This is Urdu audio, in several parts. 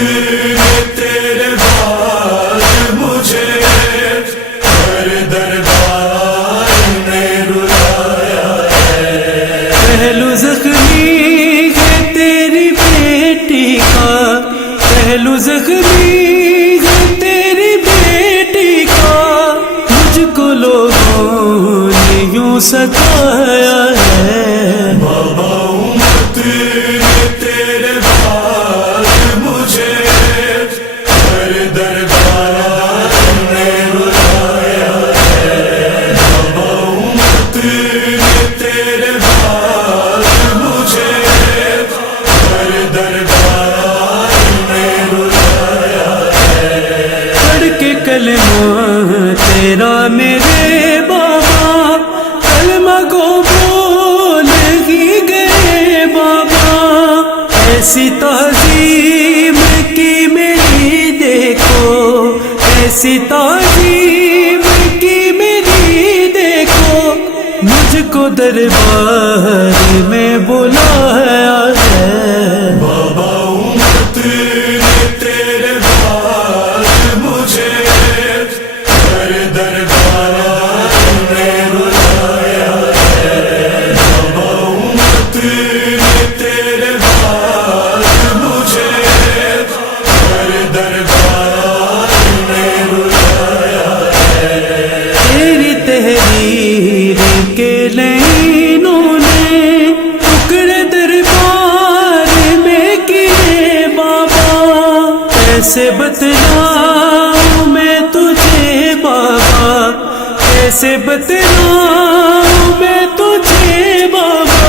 نے تیرے بعد مجھے ہر دربار میں رلایا ہے۔ پہلو زخمی ہے تیری بیٹی کا، پہلو زخمی ہے تیری بیٹی کا، مجھ کو لوگوں نے یوں ستایا ہے۔ بابا امت نے تیرے بعد مجھے ہر دربار میں رلایا ہے۔ بابا امت نے تیرے بعد مجھے ہر دربار میں رلایا ہے۔ پڑھ کے کلمہ تیرا میرے بابا، کلمہ کو بول ہی گئے بابا، ایسی تعظیم کی میری دیکھو، ایسی تعظیم کی میری دیکھو، مجھ کو دربار میں بلایا ہے۔ بابا امت نے تیرے بعد مجھے ہر دربار میں رلایا ہے۔ بابا امت نے تیرے بعد مجھے ہر دربار میں رلایا ہے۔ تیری تحریر کے لینوں نے ٹکڑے دربار میں کیے بابا، کیسے بتلاؤں میں تجھے بابا، کیسے بتلاؤں میں تجھے بابا،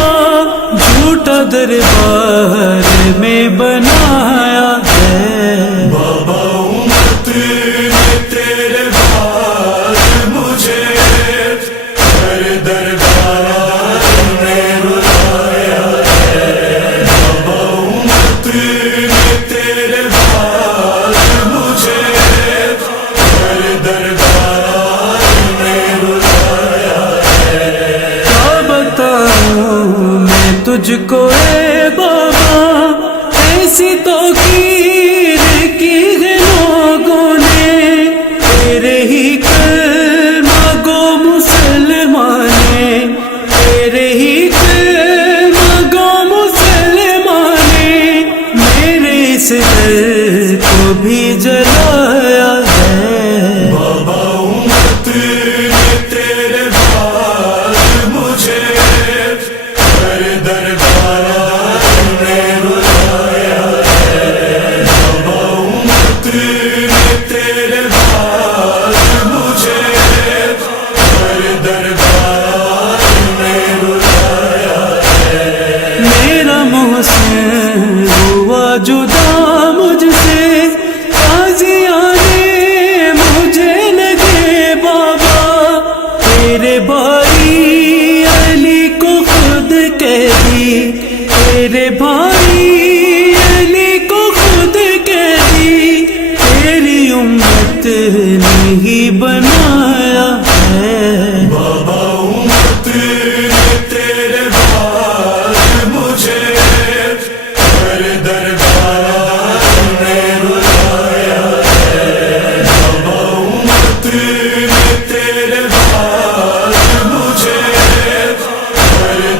جھوٹا دربار میں بنایا ہے۔ بابا امت نے تیرے بعد مجھے ہر دربار میں رلایا ہے۔ بابا امت نے تیرے بعد مجھے ہر دربار میں رلایا ہے۔ کیا بتاؤں میں تجھ کو اے بابا، ایسی توقیر کی ہے لوگوں نے، تیرے ہی کلمہ گو مسلمانے، تیرے ہی کلمہ گو مسلمانے، میرے اس دل کو بھی جلایا ہے۔ بابا امت نے تیرے بعد مجھے ہر دربار میں رلایا ہے۔ بابا امت نے تیرے بعد مجھے ہر دربار میں رلایا ہے۔ میرا محسن ہوا جدا مجھ سے، تازیانے مجھے لگے بابا، تیرے بھائی علی کو خود کہہ دی، تیرے بھائی علی کو خود کہہ دی، تیری امت نے ہی بنایا ہے۔ بابا امت نے تیرے بعد مجھے ہر دربار میں رلایا ہے۔ بابا امت نے تیرے بعد مجھے ہر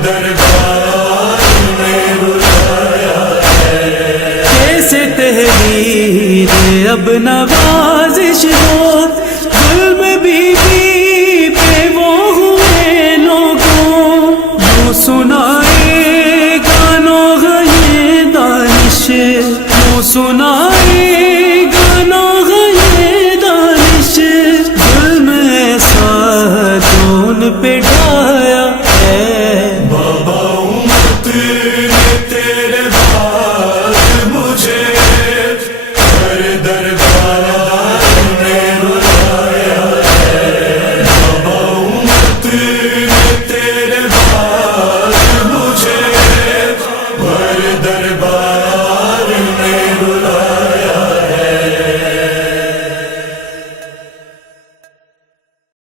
دربار میں رلایا ہے۔ کیسے تحریر اب نوازش ہو، ظلم بی بی پہ وہ ہوئے لوگوں، وہ سنائے گانوں یہ دانش، وہ سنائے